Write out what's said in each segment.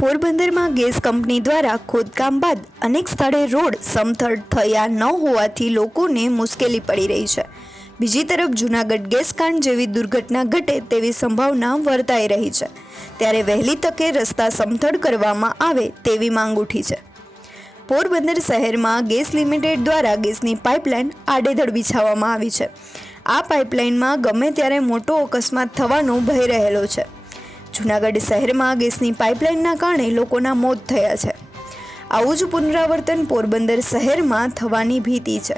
પોરબંદરમાં gas company દ્વારા ખોદકામ બાદ અનેક સ્થળે રોડ સમથળ થયા ન હોવાથી લોકોને મુશ્કેલી પડી રહી છે. બીજી તરફ જૂનાગઢ ગેસ કાંડ જેવી દુર્ઘટના ઘટે તેવી સંભાવના વર્તાઈ રહી છે. ત્યારે વહેલી તકે રસ્તા સમથળ કરવામાં આવે તેવી માંગ ઉઠી છે. પોરબંદર શહેરમાં ગેસ લિમિટેડ દ્વારા ગેસની પાઇપલાઇન આડેધડ બિછાવવામાં આવી છે. આ પાઇપલાઇનમાં ગમે ત્યારે મોટો અકસ્માત થવાનો ભય રહેલો છે. જૂનાગઢ શહેરમાં ગેસની પાઇપલાઇનના કારણે લોકોના મોત થયા છે. આવું જ પુનરાવર્તન પોરબંદર શહેરમાં થવાની ભીતિ છે.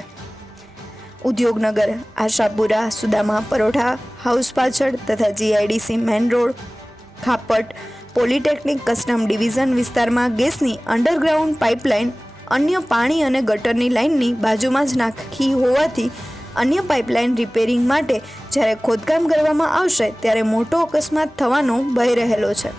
ઉદ્યોગનગર, આશાપુરા, સુદામા પરોઠા હાઉસ પાછળ તથા GIDC main road, Khapat, polytechnic custom division વિસ્તારમાં ગેસની અંડરગ્રાઉન્ડ પાઇપલાઇન અન્ય પાણી અને ગટરની લાઇનની બાજુમાં જ નાખી હોવાથી અન્ય પાઇપલાઇન રિપેરિંગ માટે જ્યારે ખોદકામ કરવામાં આવશે ત્યારે મોટો અકસ્માત થવાનો ભય રહેલો છે.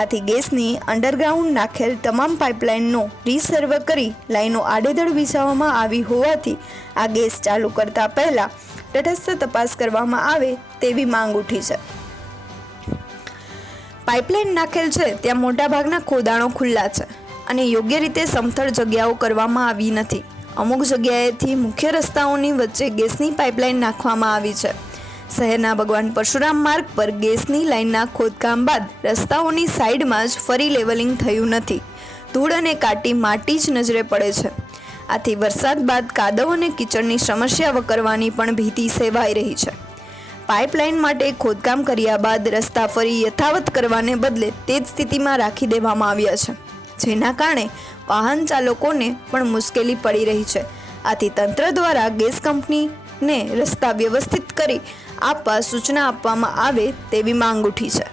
આથી ગેસની અંડરગ્રાઉન્ડ નાખેલ તમામ પાઇપલાઇનનો રીસર્વે કરી લાઇનો આડેધડ બિછાવવામાં આવી હોવાથી આ ગેસ ચાલુ કરતા પહેલા તટસ્થ તપાસ કરવામાં આવે તેવી માંગ ઉઠી છે. પાઇપલાઇન નાખેલ છે ત્યાં મોટાભાગના ખોદાણો ખુલ્લા છે અને યોગ્ય રીતે સમથળ જગ્યાઓ કરવામાં આવી નથી. અમુક જગ્યાએથી મુખ્ય રસ્તાઓની વચ્ચે ગેસની પાઇપલાઇન નાખવામાં આવી છે. શહેરના ભગવાન પરશુરામ માર્ગ પર ગેસની લાઇનના ખોદકામ બાદ રસ્તાઓની સાઈડમાં જ ફરી લેવલિંગ થયું નથી. ધૂળ અને કાટી માટી જ નજરે પડે છે. આથી વરસાદ બાદ કાદવ અને કીચડની સમસ્યા વકરવાની પણ ભીતિ સેવાઈ રહી છે. પાઇપલાઇન માટે ખોદકામ કર્યા બાદ રસ્તા ફરી યથાવત કરવાને બદલે તે જ સ્થિતિમાં રાખી દેવામાં આવ્યા છે, જેના કારણે વાહન ચાલકોને પણ મુશ્કેલી પડી રહી છે. આથી તંત્ર દ્વારા ગેસ કંપનીને રસ્તા વ્યવસ્થિત કરી આપવા સૂચના આપવામાં આવે તેવી માંગ ઉઠી છે.